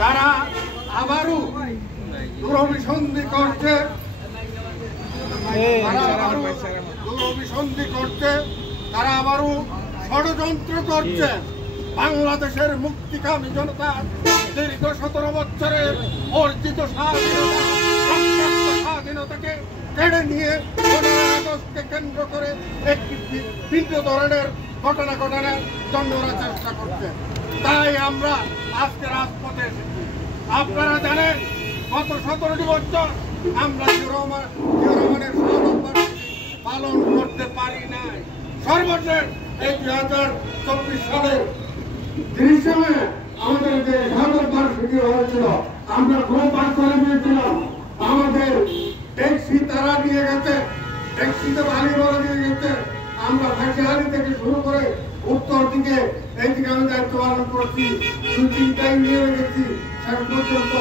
তারা আবারও দূরভিসন্ধি করছে, তারা আবারও ষড়যন্ত্র করছে। বাংলাদেশের মুক্তিকামী জনতা দীর্ঘ 17 বছরের অর্জিত স্বাধীনতাকে কেড়ে নিয়ে 15 আগস্টকে কেন্দ্র করে একটি ভিন্ন ধরনের ঘটনা ঘটানোর জন্য ওরা চেষ্টা করছে। তাই আমরা আজকে রাজপথে এসেছি। আপনারা জানেন গত 17টি বছর আমরা জিয়াউর রহমানের পালন করতে পারি নাই। সর্বশেষ এই 2024 সালের 30 মে আমাদের যে শাহাদত বার্ষিকী হয়েছিল, আমরা খুব পাঠ করে নিয়েছিলাম। আমাদের ট্যাক্সি তারা নিয়ে গেছে, ট্যাক্সিতে বালি ভরা নিয়ে গেছে। আমরা ফাঁসিহালি থেকে শুরু করে উত্তর দিকে এইদিকে আমি দায়িত্ব পালন করছি, শুটিংটাই নিয়ে গেছি। শেষ পর্যন্ত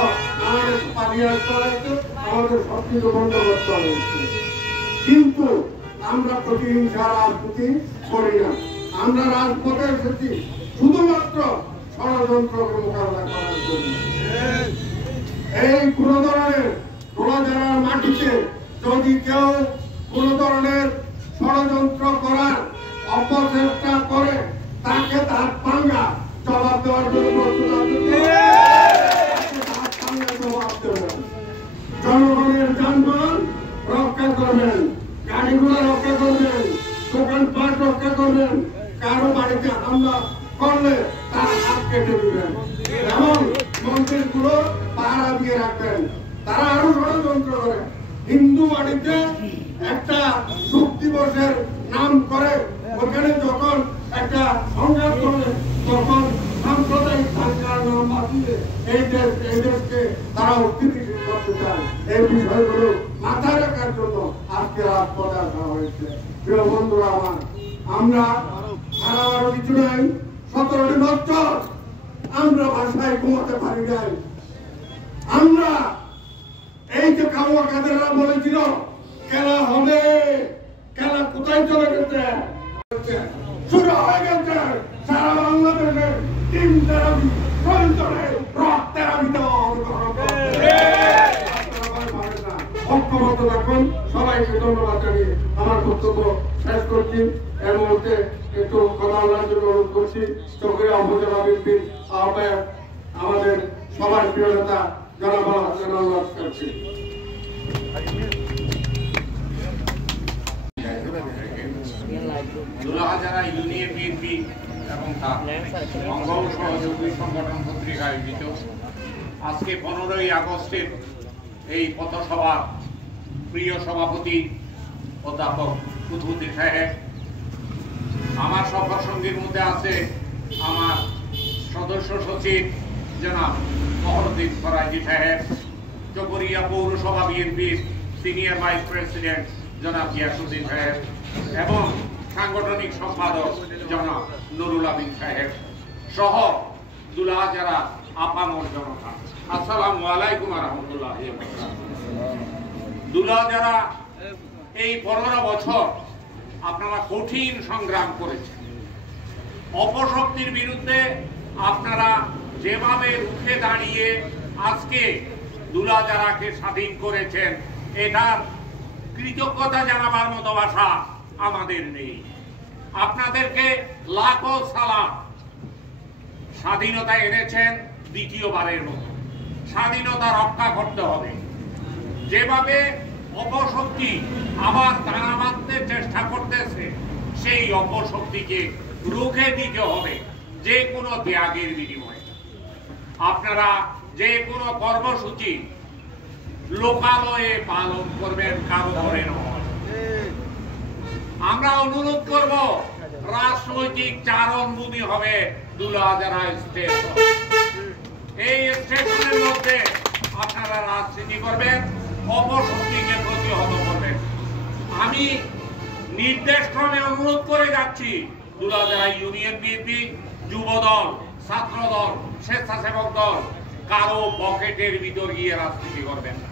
আমাদের পালিয়ে আসতে হয়েছে, আমাদের সবকিছু বন্ধ করতে হয়েছে। কিন্তু আমরা প্রতিহিংসা রাজনীতি করি না। আমরা রাজপথে এসেছি শুধুমাত্র ষড়যন্ত্রকে মোকাবেলা করার জন্য। এই কোন ধরনের গোলাজারার মাটিতে যদি কেউ কোন ধরনের ষড়যন্ত্র করার অপচেষ্টা করে, তাকে তার পাঙ্গা জবাব দেওয়ার জন্য প্রস্তুত আছেন। জনগণের যানবাহন রক্ষা করবেন, গাড়িগুলো রক্ষা করবেন, দোকানপাট রক্ষা করবেন। কারো বাড়িতে হামলা করলে তার হাত কেটে দিবেন এবং মন্দিরগুলো পাহারা দিয়ে রাখবেন। তারা আরো ষড়যন্ত্র করে হিন্দু বাড়িতে একটা শোক দিবসের নাম করে, ওখানে যখন একটা সংঘাত করে তখন সাম্প্রদায়িক দাঙ্গার নাম বাঁচিয়ে এই দেশকে তারা অস্থিতিশীল করতে চায়। এই বিষয়গুলো মাথায় রাখার জন্য আজকে রাজপথে আসা হয়েছে। প্রিয় বন্ধুরা আমার, আমরা আরো কিছু নাই, 17টি বছর আমরা বাসায় ঘুমাতে পারি নাই। আমরা এই যে কাউয়া কাদেররা বলেছিল খেলা হবে, খেলা কোথায় চলে গেছে, শুরু হয়ে গেছে সারা বাংলাদেশের টিম থেরাপি, রক্তের ঐক্যবদ্ধ থাকুন। সবাইকে ধন্যবাদ জানিয়ে আমার বক্তব্য শেষ করছি। এর মুহূর্তে একটু কথা বলার জন্য অনুরোধ করছি চকরিয়া উপজেলা বিএনপির আহ্বায়ক আমাদের সবার প্রিয় নেতা জনাব হাসান আল্লাহ করছি। দুলাহাজারা ইউনিয়ন বিএনপি এবং তার অঙ্গ সহযোগী সংগঠন পত্রিকা আয়োজিত আজকে 15ই আগস্টের এই পথসভার প্রিয় সভাপতি অধ্যাপক উদ্বুদ্দিন সাহেব, আমার সফর সঙ্গীর মধ্যে আছে আমার সদস্য সচিব জনাব মহরুদ্দিন ফরাজি সাহেব, চকরিয়া পৌরসভা বিএনপির সিনিয়র ভাইস প্রেসিডেন্ট জনাব গিয়াসউদ্দিন সাহেব এবং সাংগঠনিক সম্পাদক জনাব নুরুল আমিন সাহেব সহ দুলাহাজারা আপামর জনতা, আসসালামু আলাইকুম ওয়া রাহমাতুল্লাহি ওয়া বারাকাতুহু। দুলাহাজারা এই 15 বছর আপনারা কঠিন সংগ্রাম করেছেন। অপশক্তির বিরুদ্ধে আপনারা যেভাবে রুখে দাঁড়িয়ে আজকে দুলাহাজারাকে স্বাধীন করেছেন, এটার কৃতজ্ঞতা জানাবার মতো ভাষা আমাদের নেই। আপনাদেরকে লাখো সালাম। স্বাধীনতা এনেছেন দ্বিতীয়বারের মতো, স্বাধীনতা রক্ষা করতে হবে। যেভাবে অপশক্তি আবার দানা বাঁধতে চেষ্টা করতেছে, সেই অপশক্তিকে রুখে দিতে হবে যে কোনো ত্যাগের বিনিময়ে। আপনারা যে কোনো কর্মসূচি লোকালয়ে পালন করবেন, কারো করে নয়। আমরা অনুরোধ করব রাজনৈতিক চারণভূমি হবে দুলাহাজারা স্টেশন। এই স্টেশনের মধ্যে আপনারা রাজনীতি করবেন, অপশক্তিকে প্রতিহত করবেন। আমি নির্দেশ ক্রমে অনুরোধ করে যাচ্ছি, দুলাহাজারা ইউনিয়ন বিএনপি, যুব দল, ছাত্র দল, স্বেচ্ছাসেবক দল কারো পকেটের ভিতর গিয়ে রাজনীতি করবেন না।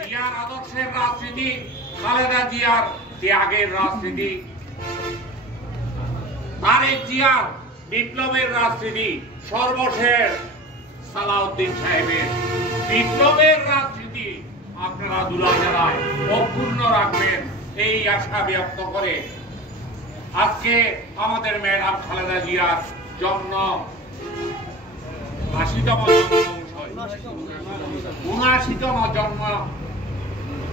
জিয়ার আদর্শের রাজনীতি, খালেদা জিয়ার ত্যাগের রাজনীতি, তারেক জিয়ার বিপ্লবের রাজনীতি, সর্বশেষ সালাউদ্দিন সাহেবের বিপ্লবের রাজনীতি আপনারা দুলাজারায় অপূর্ণ রাখবেন এই আশা ব্যক্ত করে আজকে আমাদের ম্যাডাম খালেদা জিয়ার জন্ম 80তম জন্ম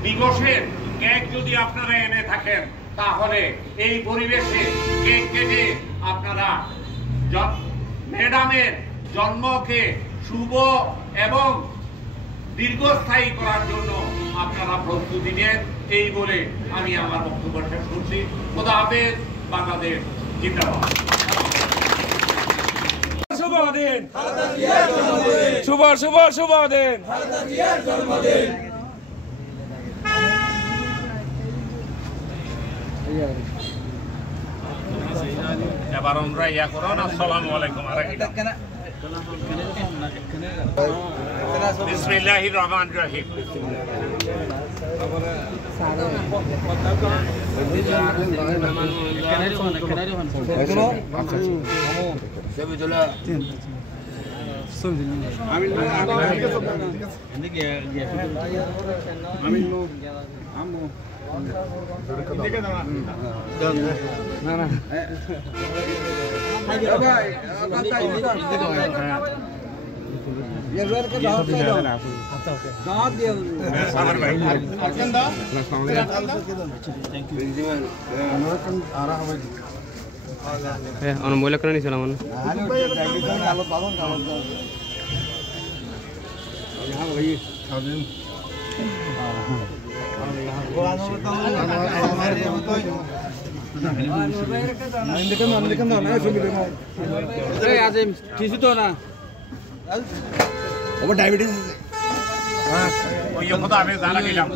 দিবসের কেক যদি আপনারা এনে থাকেন তাহলে এই পরিবেশে কেক কেটে আপনারা ম্যাডামের জন্মকে শুভ এবং দীর্ঘস্থায়ী করার জন্য আপনারা প্রস্তুতি নেন এই বলে আমি আমার বক্তব্য শেষ করছি। খোদা হাফেজ। বাংলাদেশ জিন্দাবাদ। শুভ দিন শুভ শুভ শুভ দিন এবার আমরা ইয়া করুন। আসসালামু আলাইকুম। বিসমিল্লাহির রহমানির রহিম। মহিলা কেন নিয়েছিলাম কিছু তো না ডায়াবেটিস ওই কথা আমি জানা গেলাম।